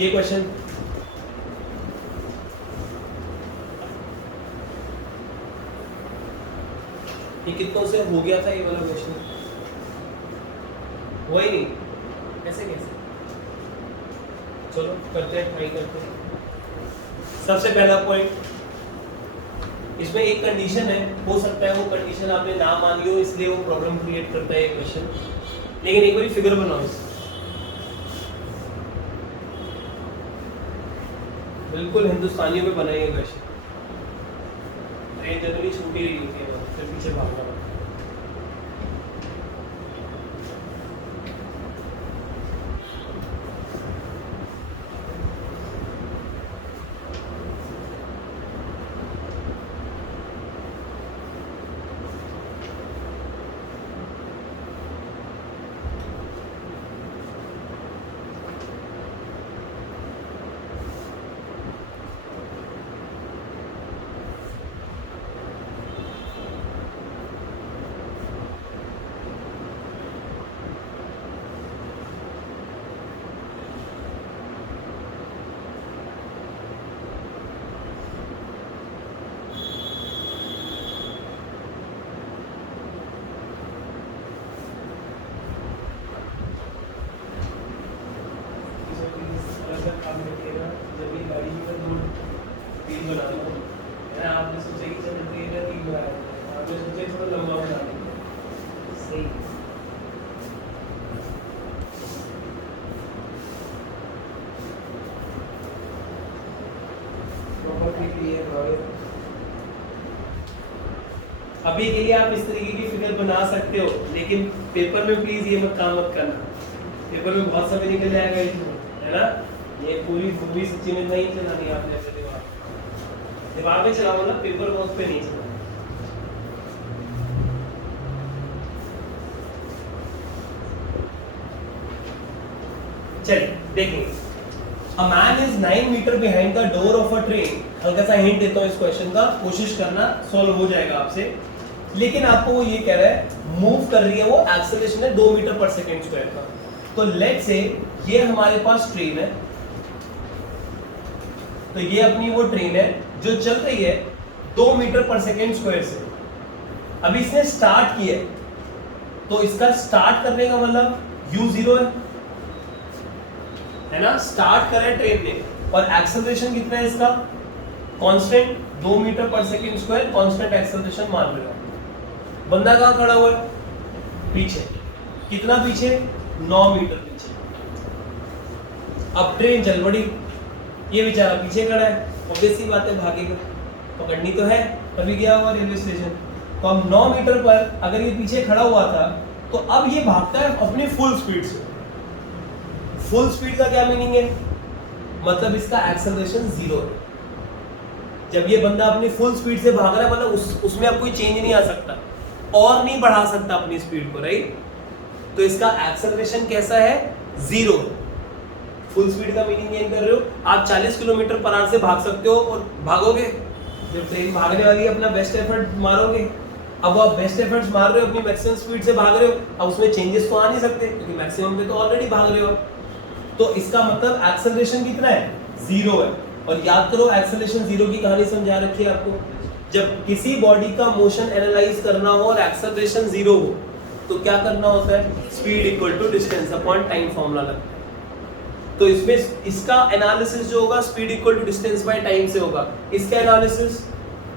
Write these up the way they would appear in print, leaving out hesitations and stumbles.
ये क्वेश्चन ये कितनों से हो गया था ये वाला क्वेश्चन? हुआ ही नहीं, ऐसे कैसे? चलो करते हैं, ट्राई करते हैं। सबसे पहला पॉइंट, इसमें एक कंडीशन है, हो सकता है वो कंडीशन आपने ना मान ली हो इसलिए वो प्रॉब्लम क्रिएट करता है ये क्वेश्चन, लेकिन एक बार फिगर बनाओ इस बिल्कुल हिंदुस्तानियों पे बना ये क्वेश्चन। ट्रेन जनरली छूटी रही होती है, फिर पीछे भागना। आपने सोचा कि चलो ट्रेन है 3 बार, आपने सोचा थोड़ा लंबा बना देंगे, सही। अभी के लिए आप इस तरीके की फिगर बना सकते हो, लेकिन पेपर में प्लीज ये मत काम मत करना, पेपर में बहुत समय निकल जाएगा इसमें, है ना। ये पूरी मूवी सच्ची में नहीं चलानी आपने, ऐसे दिमाग में चलाओ ना, पेपर बॉक्स पे नहीं चलाना। चलिए देखेंगे। A man is 9 metre behind the door of a train. हल्का सा हिंट देता हूँ इस क्वेश्चन का, कोशिश करना सॉल्व हो जाएगा आपसे। लेकिन आपको वो ये कह रहा है मूव कर रही है, वो एक्सेलरेशन है 2 मीटर पर सेकेंड स्क्वायर का। तो लेट्स से ये हमारे पास ट्रेन है, तो ये अपनी वो ट्रेन है जो चल रही है 2 मीटर पर सेकेंड स्क्वायर से। अभी इसने स्टार्ट किया है, तो इसका स्टार्ट करने का मतलब u0 है ना। स्टार्ट करें ट्रेन ने, और एक्सेलरेशन कितना है इसका, कांस्टेंट 2 मीटर पर सेकेंड स्क्वायर, कांस्टेंट एक्सेलरेशन मान लेगा। बंदा कहां खड़ा हुआ है, पीछे। कितना पीछे, 9 मीटर पीछे। अब ट्रेन चल पड़ी, ये बेचारा पीछे खड़ा है, ऑब्वियस सी बात है भागेगा, पकड़नी तो है, तभी गया हुआ रेलवे स्टेशन। तो अब 9 मीटर पर अगर ये पीछे खड़ा हुआ था, तो अब ये भागता है अपनी फुल स्पीड से। फुल स्पीड का क्या मीनिंग है, मतलब इसका एक्सेलरेशन 0 है। जब ये बंदा अपनी फुल स्पीड से भाग रहा है, मतलब उसमें अब कोई चेंज नहीं आ सकता, और नहीं बढ़ा सकता अपनी स्पीड को, राइट। तो इसका एक्सेलरेशन कैसा है, 0। फुल स्पीड का मीनिंग गेन कर रहे हो, आप 40 किलोमीटर पर आवर से भाग सकते हो, और भागोगे, जब ट्रेन भागने वाली है अपना बेस्ट एफर्ट मारोगे। अब आप बेस्ट एफर्ट्स मार रहे हो, अपनी मैक्सिमम स्पीड से भाग रहे हो, अब उसमें चेंजेस तो आ नहीं सकते, क्योंकि मैक्सिमम पे तो ऑलरेडी भाग रहे हो। तो इसका मतलब एक्सेलरेशन कितना है, 0 है। और याद करो एक्सेलरेशन 0 की कहानी समझा रखी है आपको। जब किसी बॉडी का मोशन एनालाइज करना हो और एक्सेलरेशन 0 हो, तो क्या करना होता है, speed equal to distance upon time formula लगता है। तो इसमें इसका एनालिसिस जो होगा speed equal to distance by time से होगा। इसका एनालिसिस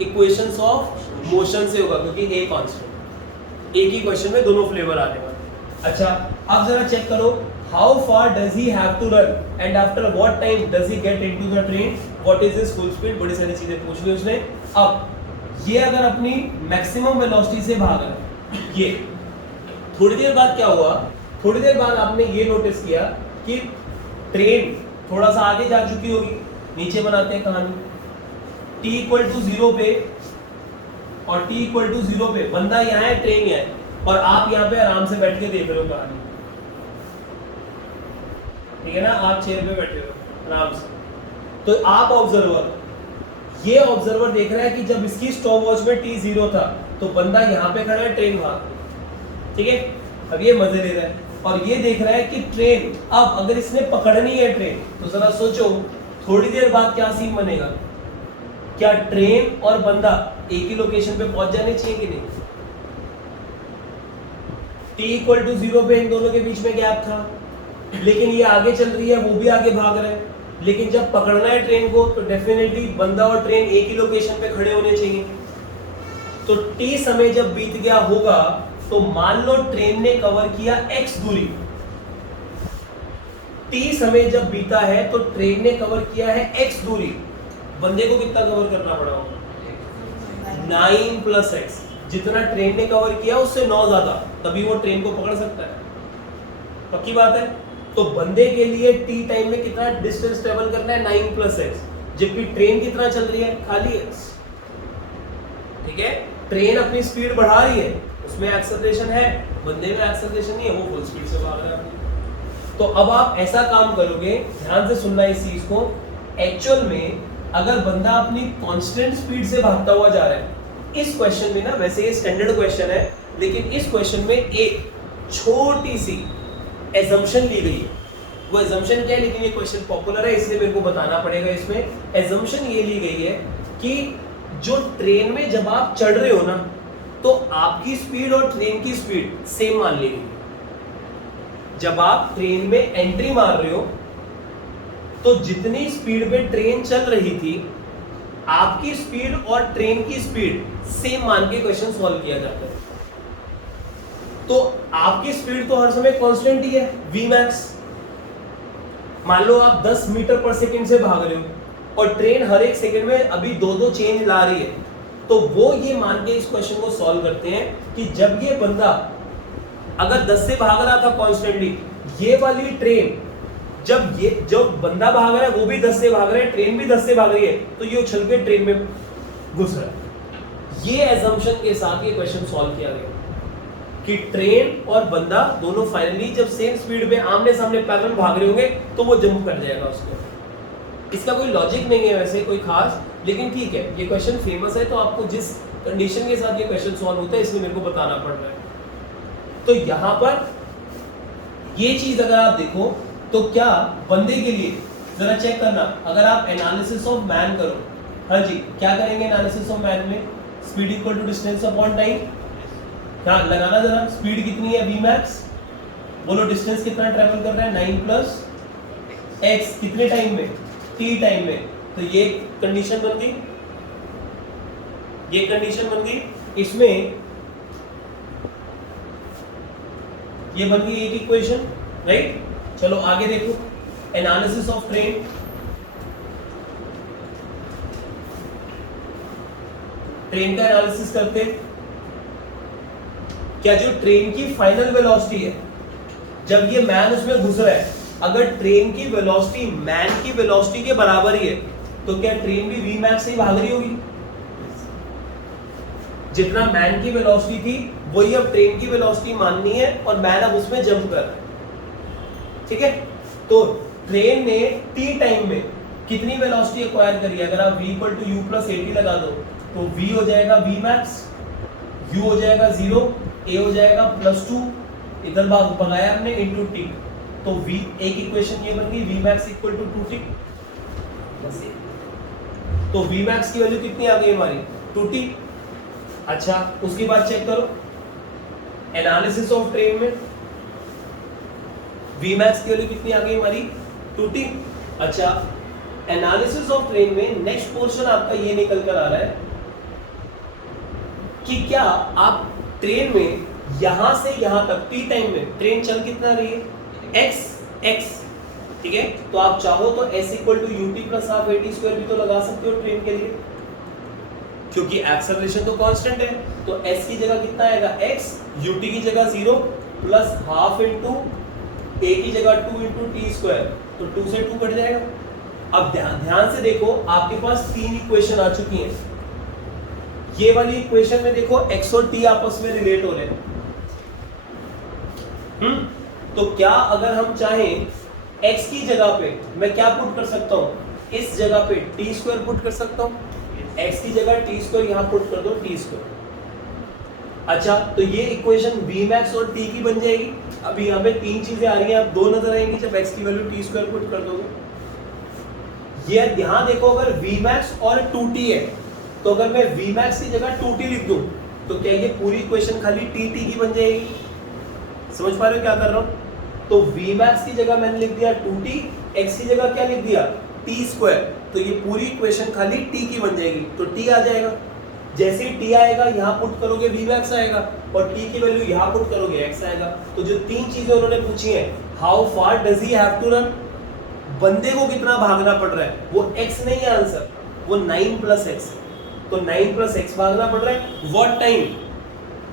इक्वेशंस ऑफ मोशन से होगा, क्योंकि ए कांस्टेंट। एक ही क्वेश्चन में दोनों फ्लेवर आने वाले। अच्छा, अब जरा चेक करो, how far does he have to run and after what time does he get into the train, what is his full speed. बड़ी सारी चीजें पूछ ली उसने। अब ये अगर अपनी मैक्सिमम वेलोसिटी से भाग रहा है, ये थोड़ी देर बाद क्या हुआ, थोड़ी देर बाद आपने ये नोटिस किया कि ट्रेन थोड़ा सा आगे जा चुकी होगी। नीचे बनाते हैं कहानी, t इक्वल टू 0 पे और t इक्वल टू 0 पे बंदा यहाँ है, ट्रेन यहाँ है, और आप यहाँ पे आराम से बैठ के देख रहे हो कहानी, ठीक है ना। आप चेयर पे बैठे हो आराम से, तो आप ऑब्जर्वर, ये ऑब्जर्वर देख रहा है कि जब इसकी स्टॉप वॉच में t0 था, तो बंदा यहाँ पे खड़ा है, ट्रेन भाग, ठीक है। अब ये मजे ले रहा है, और ये देख रहा है कि ट्रेन, अब अगर इसने पकड़नी है ट्रेन, तो जरा सोचो थोड़ी देर बाद क्या सीन बनेगा। क्या ट्रेन और बंदा एक ही लोकेशन पे पहुंच जाने चाहिए कि नहीं? t=0 पे इन दोनों के बीच में गैप था, लेकिन ये आगे चल रही है, वो भी आगे भाग रहा है। लेकिन जब पकड़ना है ट्रेन को तो डेफिनेटली बंदा और ट्रेन एक ही लोकेशन पे खड़े होने चाहिए। तो t समय जब बीत गया होगा तो मान लो ट्रेन ने कवर किया x दूरी। t समय जब बीता है तो ट्रेन ने कवर किया है x दूरी, बंदे को कितना कवर करना पड़ा होगा? 9 + x। जितना ट्रेन ने कवर किया उससे 9 ज्यादा, तभी वो ट्रेन को पकड़ सकता है। पक्की बात है। तो बंदे के लिए t टाइम में कितना डिस्टेंस ट्रेवल करना है? 9 + x, जबकि ट्रेन कितना चल रही है? खाली x। ठीक है, ट्रेन अपनी स्पीड बढ़ा रही है, उसमें एक्सेलरेशन है, बंदे में एक्सेलरेशन नहीं है, वो फुल स्पीड से भाग रहा है। तो अब आप ऐसा काम करोगे, ध्यान से सुनना इस चीज को। एक्चुअल में अगर बंदा अपनी कांस्टेंट स्पीड से भागता हुआ जा रहा है, इस क्वेश्चन में ना, वैसे ये स्टैंडर्ड क्वेश्चन है, लेकिन इस क्वेश्चन में एक छोटी सी एजम्पशन ली गई है। वो एजम्पशन क्या है, लेकिन ये क्वेश्चन पॉपुलर है इसलिए मेरे को बताना पड़ेगा। इसमें एजम्पशन ये ली गई है कि जो ट्रेन में जब आप चढ़ रहे हो ना, तो आपकी स्पीड और ट्रेन की स्पीड सेम मान ली गई। जब आप ट्रेन में एंट्री मार रहे हो तो जितनी स्पीड पे ट्रेन चल रही थी, आपकी स्पीड और ट्रेन की स्पीड सेम मान के क्वेश्चन सॉल्व किया जाता है। तो आपकी स्पीड तो हर समय कांस्टेंट ही है, Vmax। मान लो आप 10 मीटर पर सेकंड से भाग रहे हो और ट्रेन हर एक सेकंड में अभी 2-2 चेंज ला रही है, तो वो ये मान के इस क्वेश्चन को सॉल्व करते हैं कि जब ये बंदा अगर 10 से भाग रहा था कांस्टेंटली, ये वाली ट्रेन जब ये जो बंदा भाग रहा है वो भी 10 से भाग रहा है, ट्रेन भी 10 से भाग रही है, तो ये उछल के ट्रेन में घुस रहा है। ये एजम्पशन के साथ ये क्वेश्चन सॉल्व किया गया कि ट्रेन और बंदा दोनों फाइनली जब सेम स्पीड पे आमने सामने पैरेलल भाग रहे होंगे तो वो जंप कर जाएगा उसको। इसका कोई लॉजिक नहीं है वैसे कोई खास, लेकिन ठीक है, ये क्वेश्चन फेमस है तो आपको जिस कंडीशन के साथ ये क्वेश्चन सॉल्व होता है इसलिए मेरे को बताना पड़ रहा है। तो यहां पर ये चीज अगर आप देखो तो क्या बंदे के लिए जरा चेक करना, अगर आप एनालिसिस ऑफ मैन करो, हाँ जी क्या करेंगे एनालिसिस ऑफ मैन में? Speed equal to distance upon time. हाँ लगाना जरा, स्पीड कितनी है? Vmax। बोलो डिस्टेंस कितना ट्रेवल कर रहा है? 9 + x। कितने टाइम में? t टाइम में। तो ये कंडीशन बन गई, ये कंडीशन बन गई। इसमें ये बन गई एक इक्वेशन, राइट। चलो आगे देखो, एनालिसिस ऑफ ट्रेन। ट्रेन का एनालिसिस करते, क्या जो ट्रेन की फाइनल वेलोसिटी है जब ये मैन उसमें घुस रहा है, अगर ट्रेन की वेलोसिटी मैन की वेलोसिटी के बराबर ही है तो क्या ट्रेन भी Vmax से ही भाग रही होगी? जितना मैन की वेलोसिटी थी वही अब ट्रेन की वेलोसिटी माननी है और मैन अब उसमें जंप कर रहा है। ठीक है, तो ट्रेन ने t टाइम में कितनी वेलोसिटी एक्वायर करी? अगर आप v = u + at लगा दो तो v हो जाएगा Vmax, u हो जाएगा 0, a हो जाएगा +2, इधर भगाया हमने into t, तो v एक इक्वेशन ये बन गई, Vmax = 2t। तो Vmax की वैल्यू कितनी आ गई हमारी? 2t। अच्छा उसके बाद चेक करो एनालिसिस ऑफ ट्रेन में Vmax की वैल्यू कितनी आ गई हमारी? 2t। अच्छा एनालिसिस ऑफ ट्रेन में नेक्स्ट पोर्शन आपका ये निकल कर आ रहा है कि क्या आप ट्रेन में यहां से यहां तक t टाइम में ट्रेन चल कितना रही है? x। ठीक है, तो आप चाहो तो s = ut + ½ at² भी तो लगा सकते हो ट्रेन के लिए, क्योंकि एक्सेलरेशन तो कांस्टेंट है। तो s की जगह कितना आएगा? x, ut की जगह 0 + ½ * a की जगह 2 * t², तो 2 से 2 कट जाएगा। अब ध्यान से देखो, आपके पास 3 इक्वेशन आ चुकी हैं। ये वाली इक्वेशन में देखो x और t आपस में रिलेट हो रहे हैं। तो क्या अगर हम चाहें x की जगह पे मैं क्या पुट कर सकता हूं? इस जगह पे t² पुट कर सकता हूं। x की जगह t² यहां पुट कर दो t²। अच्छा, तो ये इक्वेशन Vmax और T की बन जाएगी। अभी यहाँ पे तीन चीजें आ रही हैं, आप दो नजर आएंगी जब x की वैल्यू t स्क्वायर पुट कर दोगे। ये ध्यान देखो, अगर Vmax और 2t है तो अगर मैं Vmax की जगह 2t लिख दूं तो क्या ये पूरी इक्वेशन खाली t की बन जाएगी? समझ पा रहे हो क्या कर रहा हूं? तो Vmax की जगह मैंने लिख दिया 2t, x की जगह क्या लिख दिया t स्क्वायर, तो ये पूरी इक्वेशन खाली t की बन जाएगी, तो t आ जाएगा। जैसे ही t आएगा यहाँ पुट करोगे Vmax आएगा, और t की वैल्यू यहाँ पुट करोगे x आएगा। तो जो तीन चीजें उन्होंने पूछी हैं, how far does he have to run, बंदे को कितना भागना पड़ रहा है, वो x नहीं है आंसर, वो 9 प्लस x, तो 9 प्लस x भागना पड़ रहा है। What time,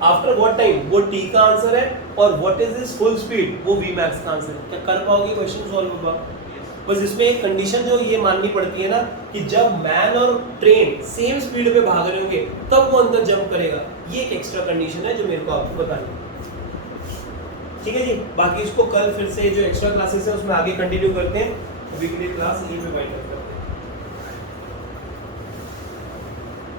after what time, वो t का आंसर है, और what is this full speed, वो Vmax का आंसर है। क्या कर पाओगे क्वेश्चन सॉल्व होगा? बस इसमें एक कंडीशन जो ये माननी पड़ती है ना, कि जब मैन और ट्रेन सेम स्पीड पे भाग रहे होंगे तब वो अंदर जंप करेगा। ये एक एक्स्ट्रा कंडीशन है जो मेरे को आपको बतानी है। ठीक है जी, बाकी इसको कल फिर से जो एक्स्ट्रा क्लासेस है उसमें आगे कंटिन्यू करते हैं। अभी के लिए क्लास यहीं पे वाइंड अप करते हैं।